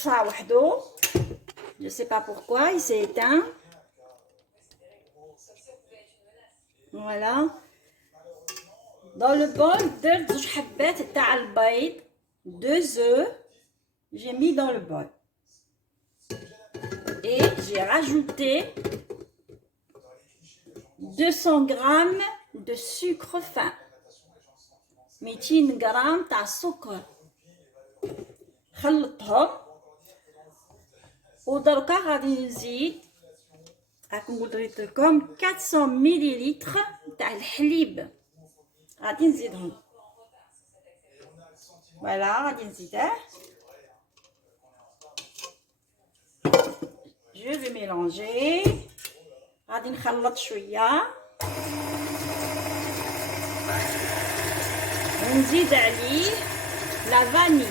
طفى وحده. Je sais pas pourquoi, il s'est éteint. Voilà. Dans le bol, درت زوج حبات تاع البيض, 2 œufs. J'ai mis dans le bol. Et j'ai rajouté 200 grammes de sucre fin. 200 grammes تاع السكر. خلطهم. ودركا غادي نزيد راكم قلت لكم 400 مليلتر تاع الحليب غادي نزيدهم. فوالا غادي نزيده. Je vais mélanger. غادي نخلط شويه ونزيد عليه لا فاني.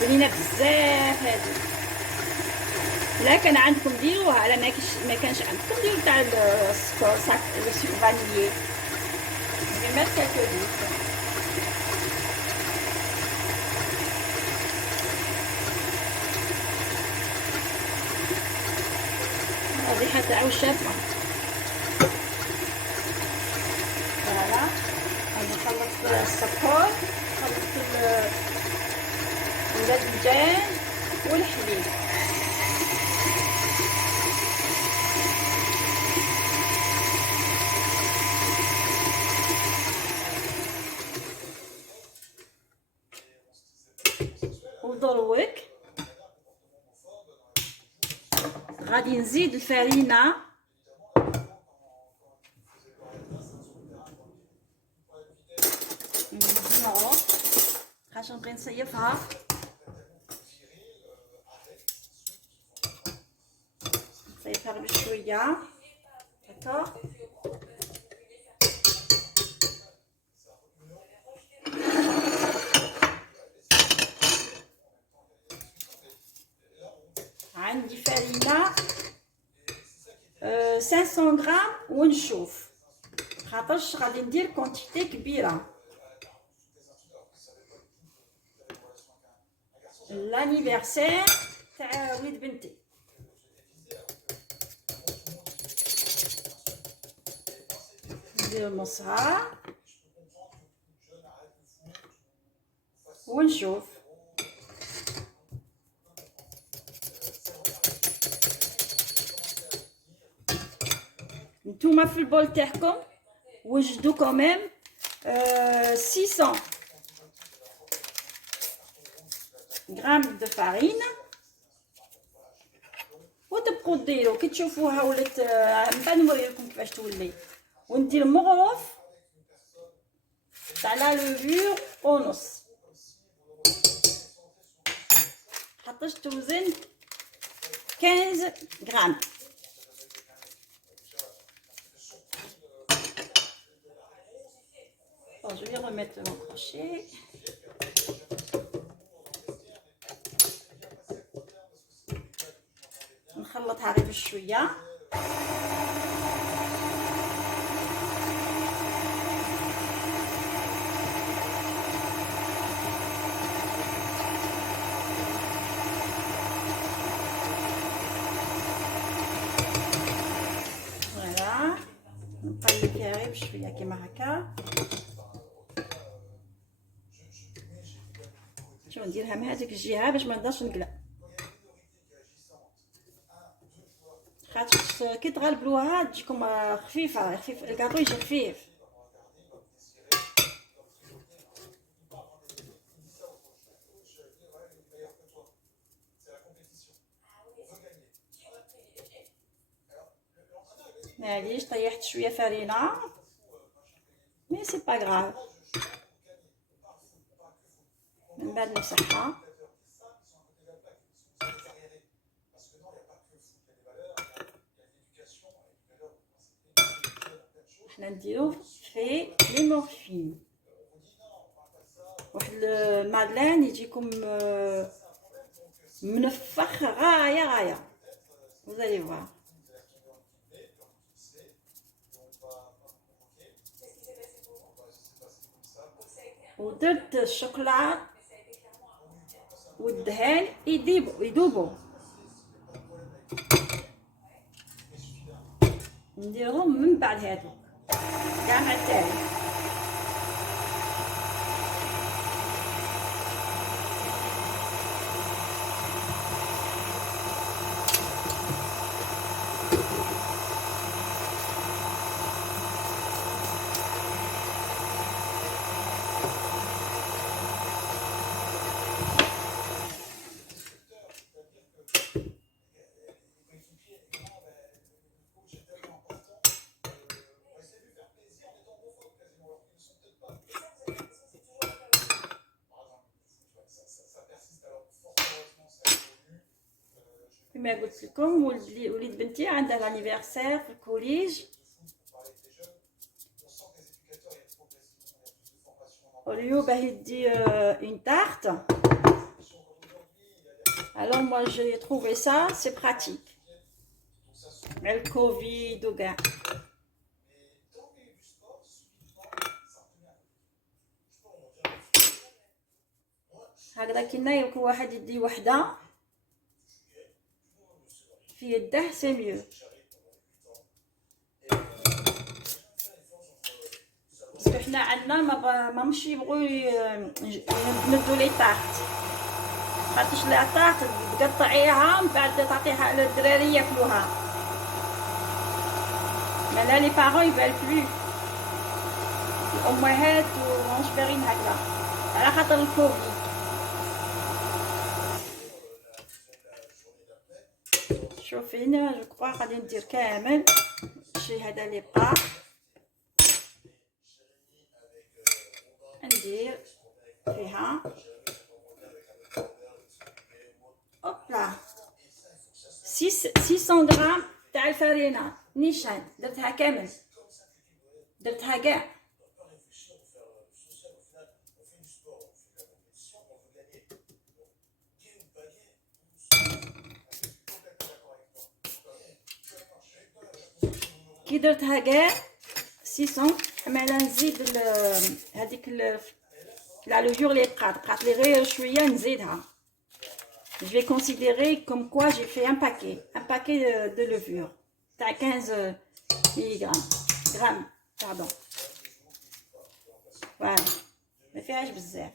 بنينه بزاف هذه. لا كان عندكم ديروها، لا ما كانش عندكم ديروا تاع السكر صاك لو فانيي. Je vais mettre quelques gouttes. الريحه تاعو شابه. فوالا غادي نخلط السكر، نخلط الدجاج والحليب. ودروك غادي نزيد الفرينه. نزيدو عشان نبغي نصيفها. نصيفها بشويه هكا. عندي فرينه 500 غرام ونشوف خاطرش غادي ندير كونتيتي كبيره. لانيفرسير تاع وليد بنتي. ندير نصها ونشوف. نتوما في البول تاعكم وجدوا كوميم 600 غرام دو فارين. وتبقوا ديروا كي تشوفوها ولات من بعد نوريكم كيفاش تولي. وندير مغروف تاع لا لوفور ونص حطيت توزن 15 غرام. Bon, je vais remettre mon crochet. نخلطها غير بشويه. فوالا نقلب فيها غير بشويه كيما هكا. شوف نديرها من هذيك الجهه باش ما نقدرش نقلع، خاطر كي تغلبوها تجيكم خفيفه. الكاطو يجي خفيف. معليش طيحت شويه فرينه مي سي با غراف. من بعد نمسحها. حنا نديرو في لي مورفين. واحد المادلين يجيكم منفخ غايه. vous allez voir. ودرت الشوكولات والدهان يذوبوا، نديرهم من بعد هادو كاع مع التالي. كما قلت لكم وليد بنتي عندها لانيفرسير في الكوليج، اليوم باه يدي اون تارت. Alors moi j'ai trouvé ça, c'est pratique. Le Covid ou gars. هكذا كنا يمكن واحد يدي وحده في يده سي ميو. باسكو حنا عندنا ما مش يبغوا يمدوا لي طارت، خاطرش لا طارت تقطعيها من بعد تعطيها للدراري ياكلوها، مالا لي بارون يبال بلو الامهات ومش باغيين هكذا على خاطر الكوفيد. شوفي هنا جو كوا غادي ندير كامل شي هذا اللي بقى، ندير فيها اوبلا 600 غرام تاع الفرينه نيشان، درتها كامل، درتها كاع. كي درتها كاع 600 حماله نزيد هذيك لا لوجور اللي بقات لي غير شويه نزيدها. Je vais considérer comme quoi j'ai fait un paquet de levure تاع 15 grammes pardon. Voilà ما فيهاش بزاف.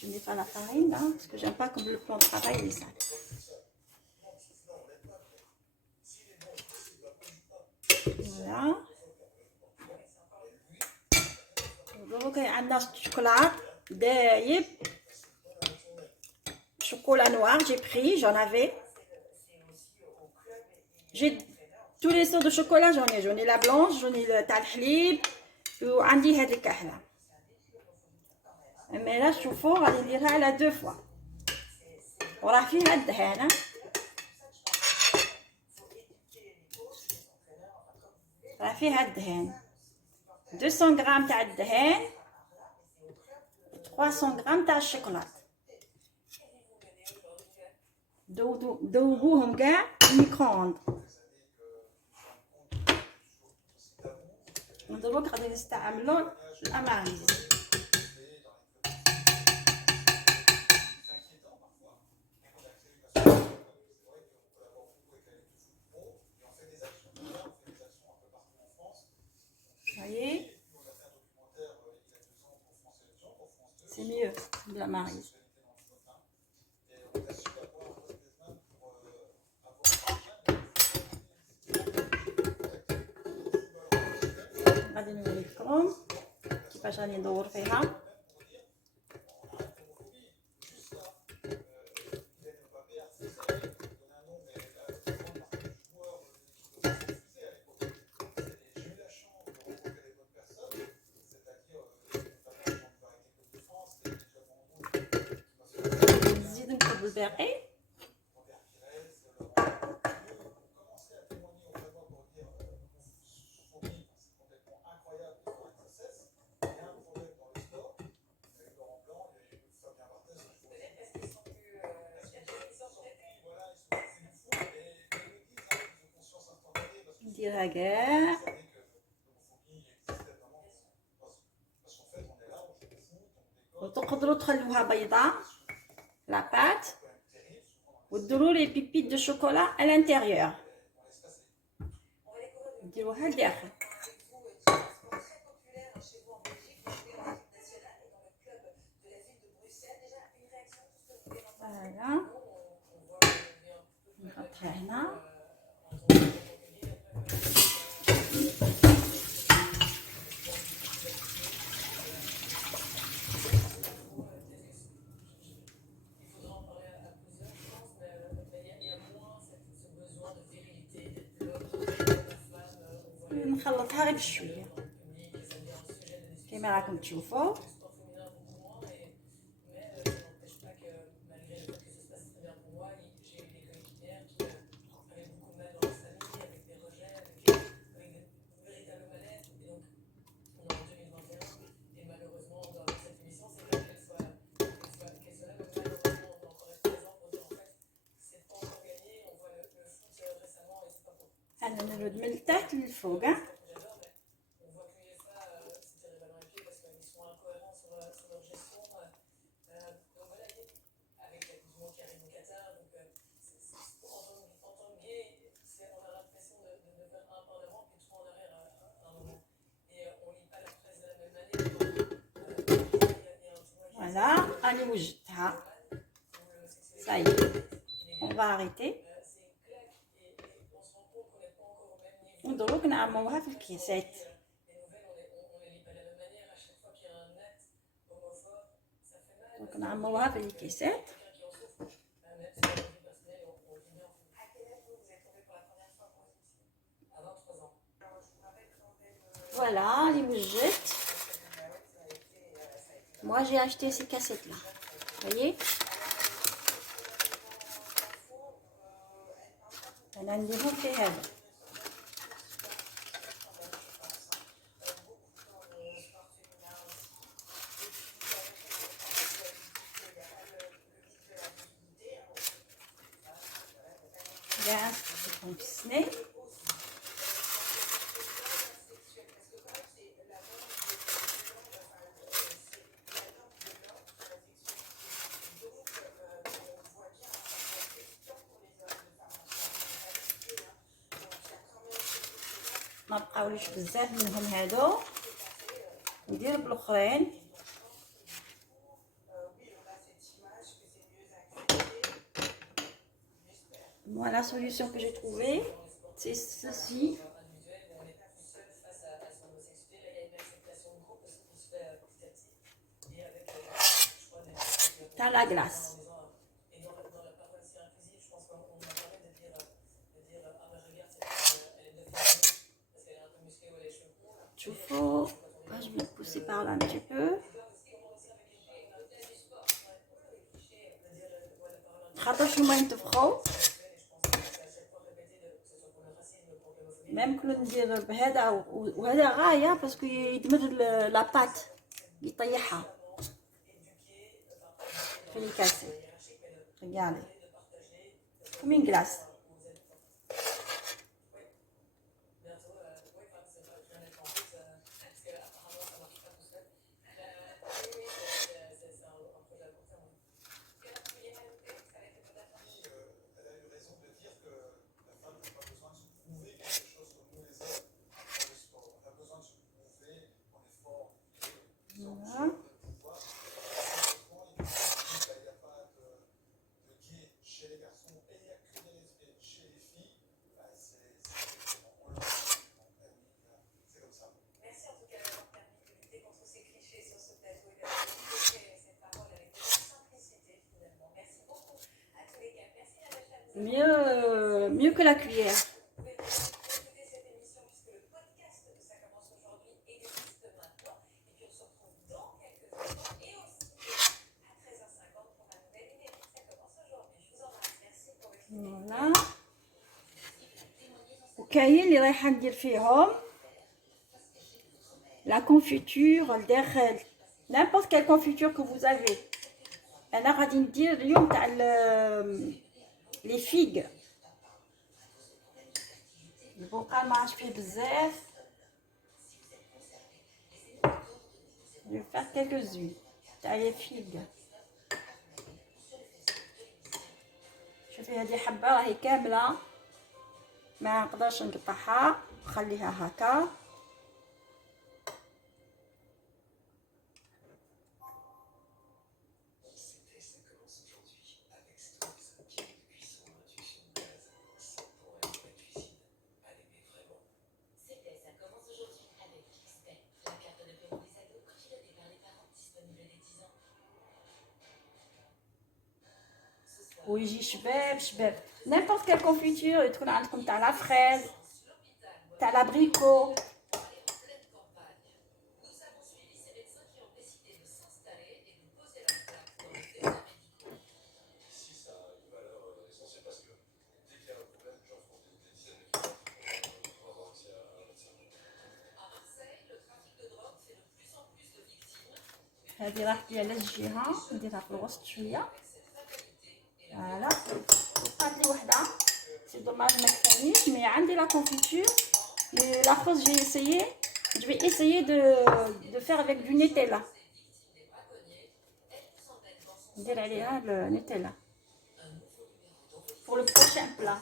Je mets pas la farine là, parce que j'aime pas comme le plan de travail est sale. Voilà. Donc عندنا الشوكولات دايب، chocolat noir j'ai pris, j'en avais. J'ai tous les sortes de chocolat, j'en ai la blanche, j'en ai تاع الحليب وعندي هاد الكحله. اما لا شوفوا غادي نديرها على دو فوا وراه فيها الدهانه، راه فيها الدهان 200 غرام تاع الدهان 300 غرام تاع الشوكولات. دوبوهم كاع الميكرووند. دروك غادي نستعملوا الاماريز. C'est mieux de la marise. غادي نوريكم كيفاش راني ندور فيها. بالباقي. نديرها كاع وتقدروا تخلوها بيضاء لا بات وديروا لي بيبيت دو شوكولا à l'intérieur نديروها لداخل. فوالا نحطها هنا. نخلطها غير بشويه كما راكم تشوفوا. انا نرد من التحت للفوق. Voilà, allez وجدتها. Ça y est, on va arrêter. ودروك نعموها في الكيسات. دروك نعموها في الكيسات. Voilà, les moujettes. Moi j'ai acheté ces cassettes là. Voyez? أنا نديرهم في هذا. كاع نحطهم في السنين. ما بقاوليش بزاف منهم هادو ندير بالاخرين. Moi la solution que j'ai trouvée c'est ceci. T'as la glace. شوفوا je vais pousser par là un petit peu. خاطر شنو ما ينتفخوا ميم كل ندير بهذا وهذا غايه باسكو يدمج لاباط يطيحها في الكاسه. regardez comme une glace. Voilà. Mieux que la cuillère. وكاين اللي رايحه ندير فيهم لا كونفيتور الداخل n'importe quelle confiture que vous avez. انا غادي ندير اليوم تاع لي فيغ البرقال ما عادش فيه بزاف. je vais faire quelques-unes تاع لي فيغ. شوفي هذه حبه راهي كامله ما نقدرش نقطعها نخليها هكا. ويجي شباب شباب n'importe quelle confiture تكون عندكم تاع لا فريز تاع لابريكو. هذه راحت لي على الجهه نديرها في الوسط شويه. فوالا بقات لي وحده سي دوماج ما كفانيش مي عندي لا كونفيتور لا خوز جي اسيي je vais essayer de faire avec du Nutella. ندير عليها النوتيلا pour le prochain plat.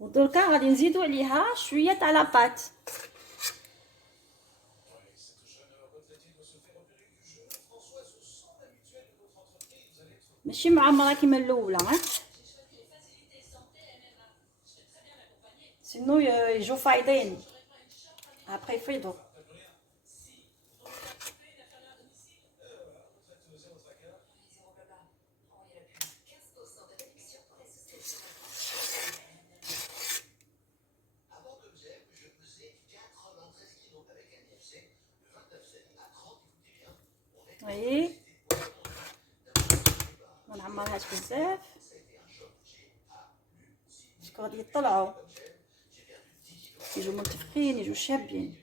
ودركا غادي نزيدو عليها شويه تاع لا بات. ماشي معمره كيما الاولى سينو يجو فايضين ابري يفيضوا. وي ما نعمرهاش بزاف باسكو غادي يطلعوا يجوا منتفخين يجوا شابين.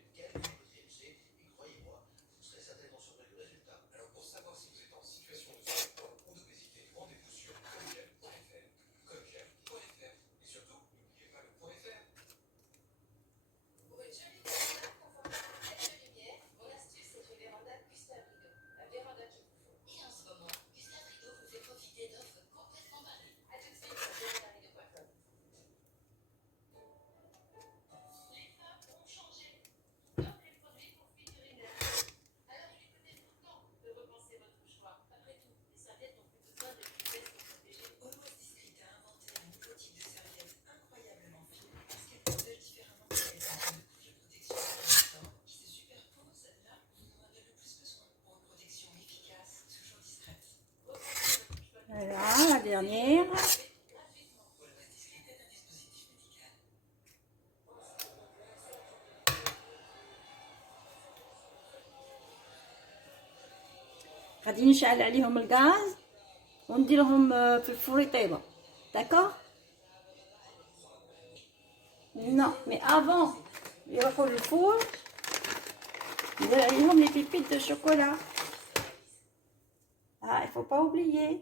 Voilà, la dernière. غادي نشعل عليهم الغاز ونديرهم في الفور يطيبوا. داكور نو مي افون يروحوا للفور ندير عليهم لي بيبيت دو شوكولا. il faut pas oublier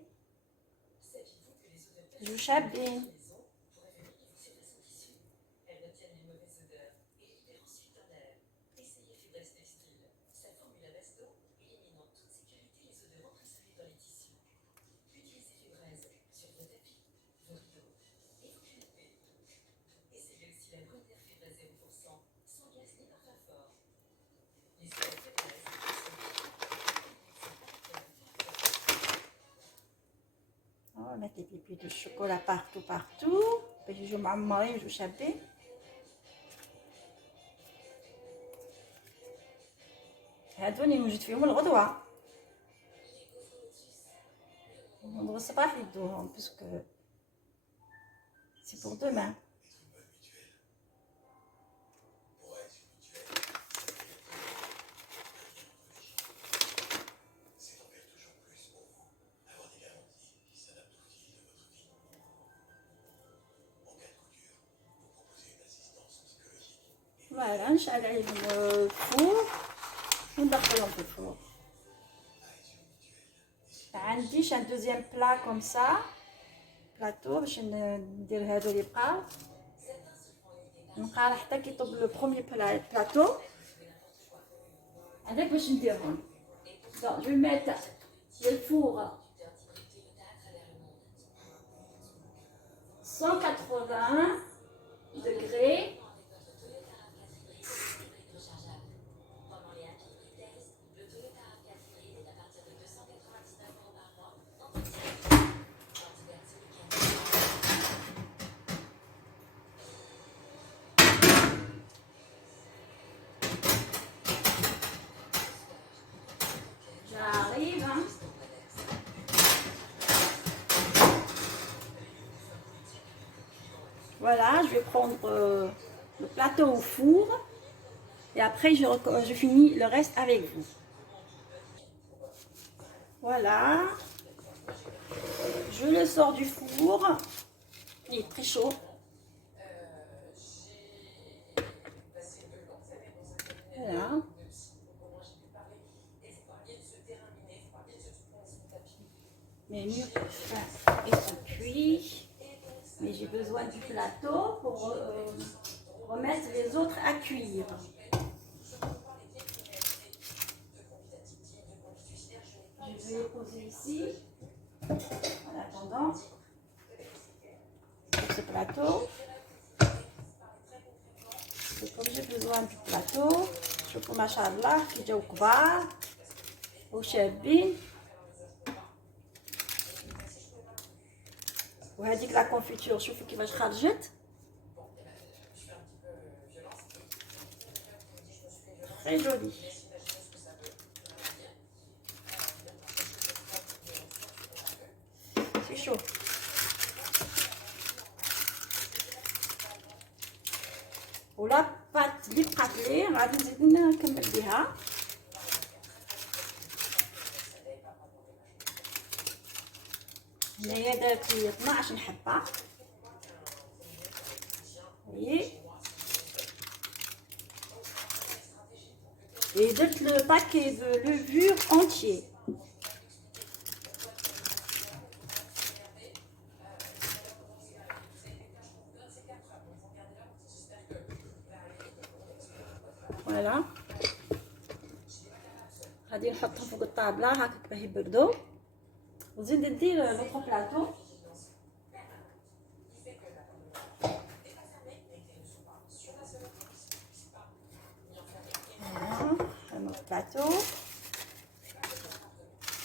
يجوا شابين. On va mettre les pépites de chocolat partout باش يجوا معمرين يجوا شابين. هادوني نوجد فيهم الغدوه الغدوه الصباح يدوهم باسكو سي بور دومان. فوالا نشعل عليهم الفور وندخلهم في الفور. عندي شان دوزيام بلا كوم سا بلاطو باش ندير هادو اللي بقاو، نبقى حتى كي يطيب لو بروميي بلاطو هذاك باش نديرهم. دونك جو ميت لو فور 180 degrés. J'arrive. Voilà, je vais prendre le plateau au four et après je finis le reste avec vous. Voilà, je le sors du four, il est très chaud. Voilà. Mes murs ils sont cuits, mais j'ai besoin du plateau pour remettre les autres à cuire. Je vais les poser ici en attendant sur ce plateau. Et comme j'ai besoin du plateau, شوفوا ما شاء الله كي جاو كبار وشابين. وهذيك لا كونفيتور شوفوا كيفاش خرجت très jolie. C'est chaud. ولا بات اللي بقات لي غادي نزيد نكمل بها. هنايا درت لي 12 حبه. وي et درت le paquet de levure entier. فوالا غادي نحطهم فوق الطابله هكاك باه يبردوا ونزيد ندير لوطخ بلاطو. بلاطو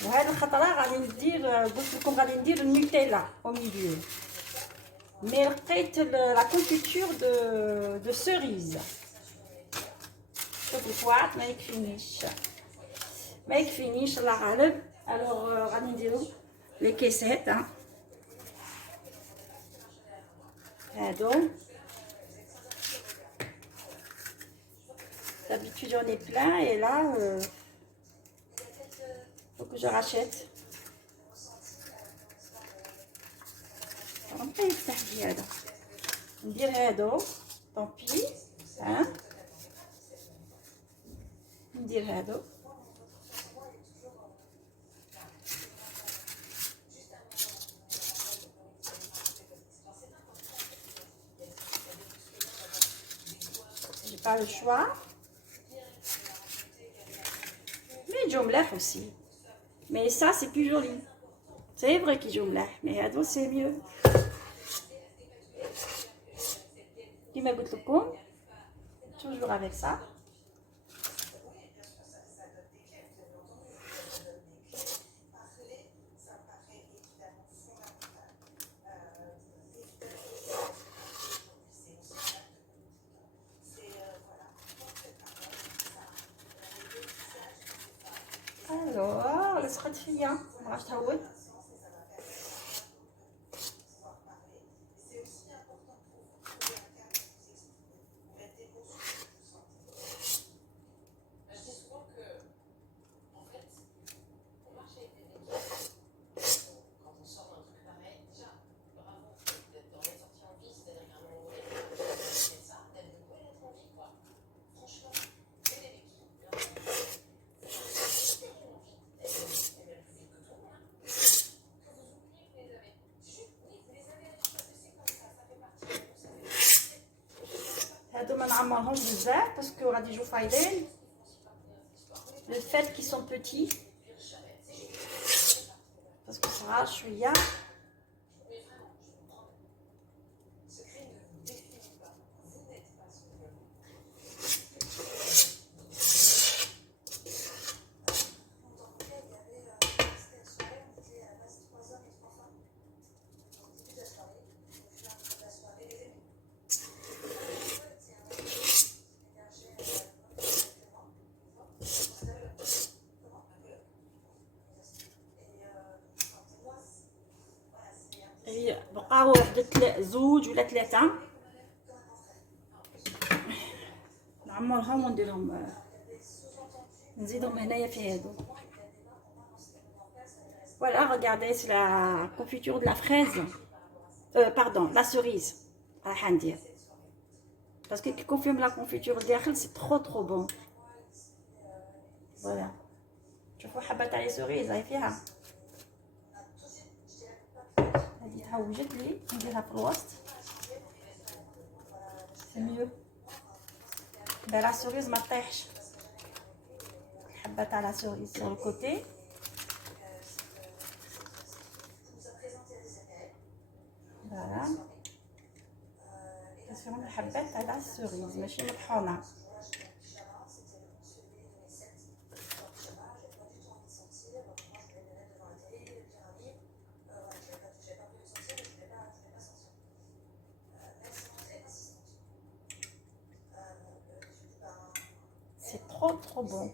وهذه الخطره غادي ندير قلت لكم غادي ندير النوتيلا او ميليو مي لقيت لا كونفيتور دو سيريز. شوف الكواط ما يكفينيش الله غالب. الوغ غادي نديرو لي كيسات هادو. D'habitude j'en ai plein et là faut que je rachète. ما يفتح لي هذا. ندير هادو طومبي ندير هادو. J'ai pas le choix. Mais يجوا ملاح aussi. Mais ça c'est plus joli. C'est vrai qu'ils jouent ملاح, mais هادو c'est mieux. كيما قلت لكم toujours avec ça. Alors لصقت فيا ما عرفتش تهود. هادو ما نعمرهمش بزاف باسكو غادي يجوا فايضين. Le fait qu'ils sont petits parce que صغار شويه. بقاو واحد زوج ولا ثلاثه نعمرهم ونديرهم نزيدهم هنايا في هادو. Voilà, regardez, c'est la confiture de la fraise. Pardon, la cerise. Parce que qui confirme la confiture derrière, c'est trop bon. Voilà. شوفوا حبة تاع cerise هاي فيها. هذه تهوجت لي نديرها في الوسط. سي ميو. لا cerise ما تطيحش. حبة تاع cerise sur le côté. Voilà. كنسيهم الحبات تاع السوريز ماشي مطحونه. C'est trop bon.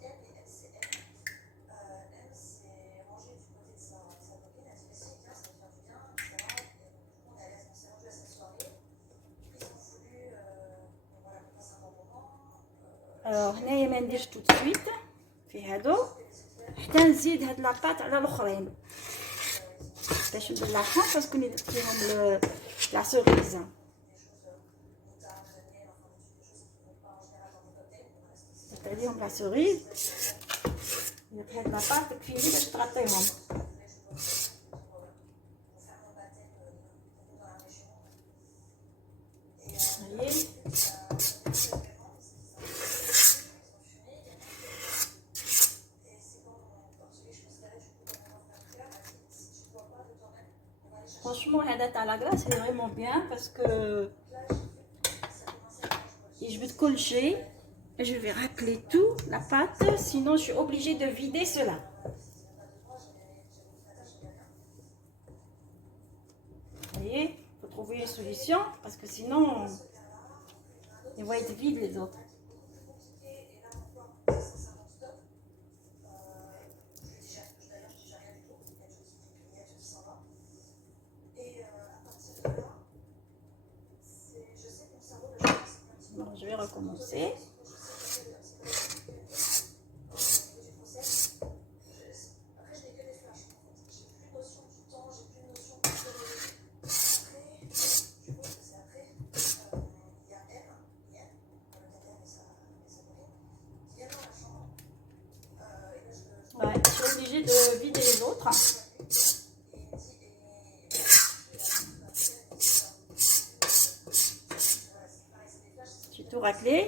هنايا ما نديرش تو سويت في هادو حتى نزيد هاد لاباط على الاخرين باش نبلعهم باسكو درت فيهم لا سوريز. درت عليهم لا سوريز درت هاد لاباط تكفيني باش تغطيهم. Franchement, هذا la glace est vraiment bien parce que je vais colcher. Je vais racler tout la pâte, sinon je suis obligée de vider cela. Vous voyez, il faut trouver une solution parce que sinon ils vont être vides les autres. Je vais recommencer. Ouais, je suis obligée de vider les autres. J'ai tout raclé.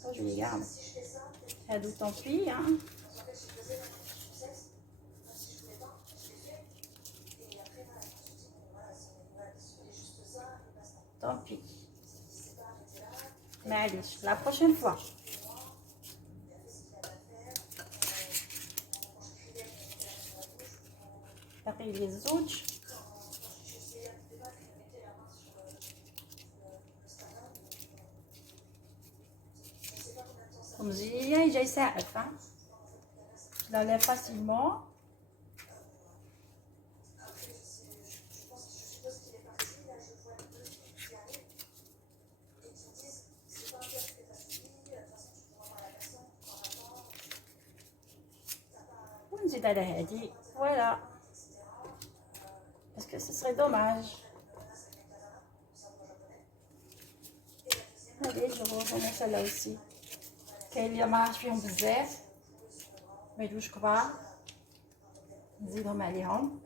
Ça, je les garde. Hado tant pis, hein. Tant pis. Mais allez, la prochaine fois. Après les autres. Comme j'ai ça à fin. Je la lève facilement. ونزيد على هادي voilà parce que ce serait dommage. Allez, je recommence celle-là aussi. كاين اللي ما عرفتش فيهم بزاف ما يدوش كبار نزيدهم عليهم.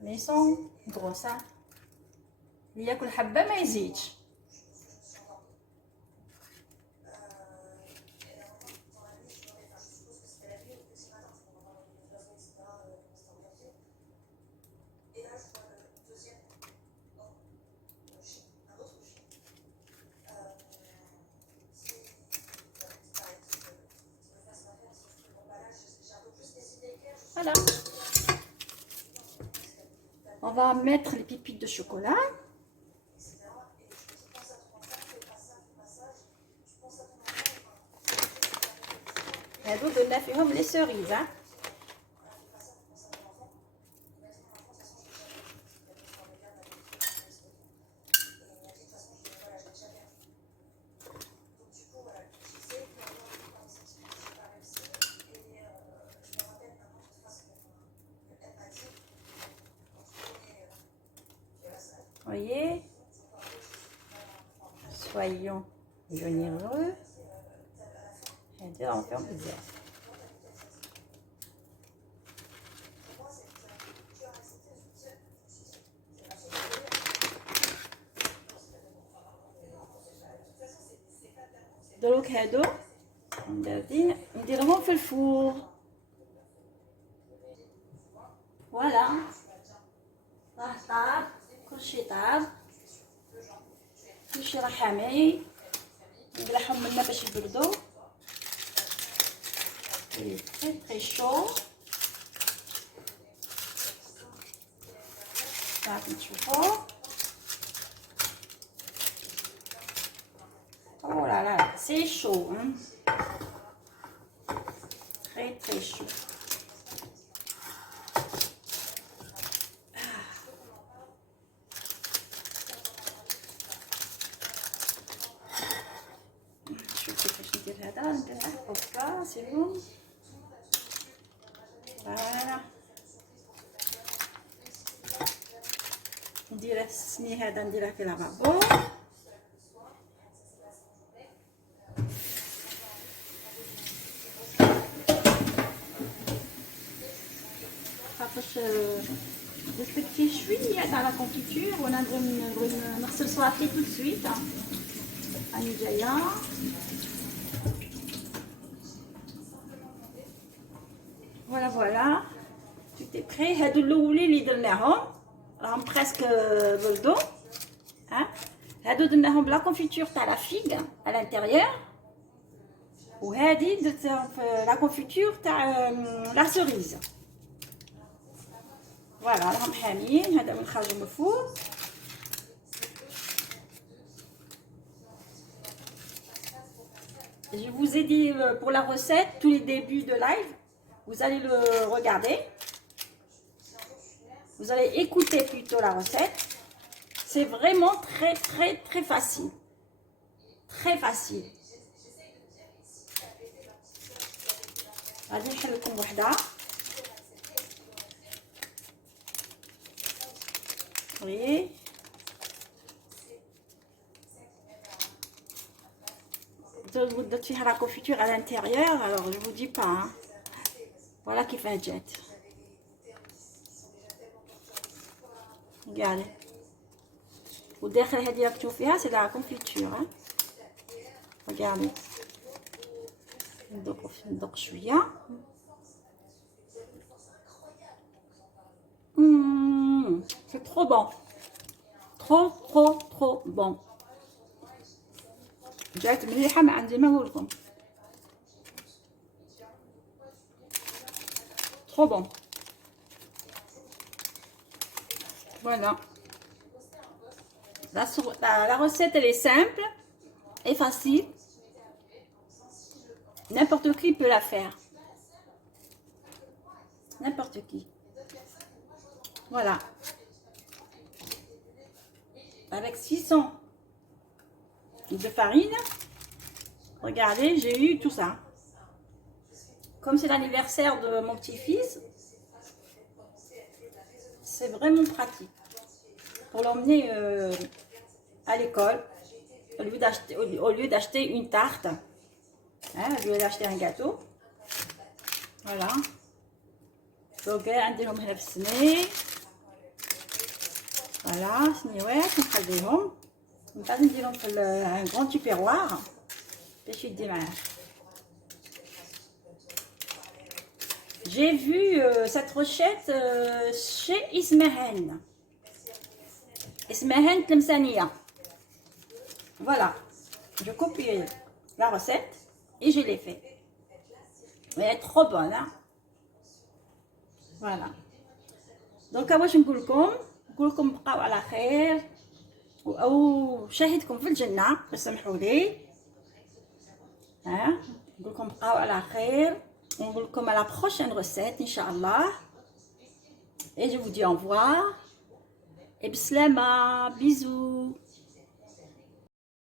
ميسون دروسه اللي ياكل حبه ما يزيدش. Voilà. On va mettre les pépites de chocolat. هادو درنا فيهم لي سوريز. Voyez, soyons généreux. Et deux, on fait un peu de دروك هادو نديرهم في الفور. فوالا راه طاب كلشي طاب كلشي راه حامي. نقلعهم منا باش يبردو. تري تري شو راكم تشوفوا. Oh là là, c'est chaud, hein? Très très chaud. شوفوا كيفاش ندير هذا. نديرها هكا سي بون. فوالا ندير السني هذا نديرها في لافابو. خاطرش درت لك فيه شويه تاع لا كونفيتور وانا نبغي نغسل صوالحي تو سويت. راني جايه. فوالا فوالا توتي بخي. هادو الاولين اللي درناهم راهم بريسك بردو. هادو درناهم بلا كونفيتور تاع لا فيغ على الانتيريور. وهادي درتهم في لا كونفيتور تاع لا سوريز. فوالا راهم حاميين. هذا من خرجوا من الفور. Je vous ai dit pour la recette, tous les débuts de live, vous allez le regarder. Vous allez écouter plutôt la recette. C'est vraiment très très très facile. Très facile. غادي نحل لكم وحده. Oui. درت فيها لا كونفيتور à l'intérieur, alors je vous dis pas. Hein. Voilà كيفاه جات. Regardez. والداخل هذه راك تشوفيها سي لا كونفيتور. Regardez. ندوق شويه. C'est trop bon. Trop trop trop bon. جات مليحه ما عندي ما نقولكم. Trop bon. Voilà. La recette elle est simple et facile. N'importe qui peut la faire. N'importe qui. Voilà. Avec 600 de farine. Regardez, j'ai eu tout ça. Comme c'est l'anniversaire de mon petit-fils, c'est vraiment pratique. pour l'emmener à l'école au lieu d'acheter une tarte, hein, au lieu d'acheter un gâteau. Voilà. Donc عندهم هنا في السني. Voilà, سنيوات نخليهم من بعد نديرهم في un grand tupperware باش يدي معاه. J'ai vu cette recette chez Ismahen. Ismahen Tlemsania. Voilà. Je copie la recette et je l'ai fait. Elle est trop bonne, hein? Voilà. Donc, واش نقول لكم بقاو على خير او شاهدكم في الجنة اسمحوا لي. ها نقول لكم بقاو على خير ونقول لكم à la prochaine recette Inch'Allah. Et je vous dis au revoir et بسلامة. Bisous.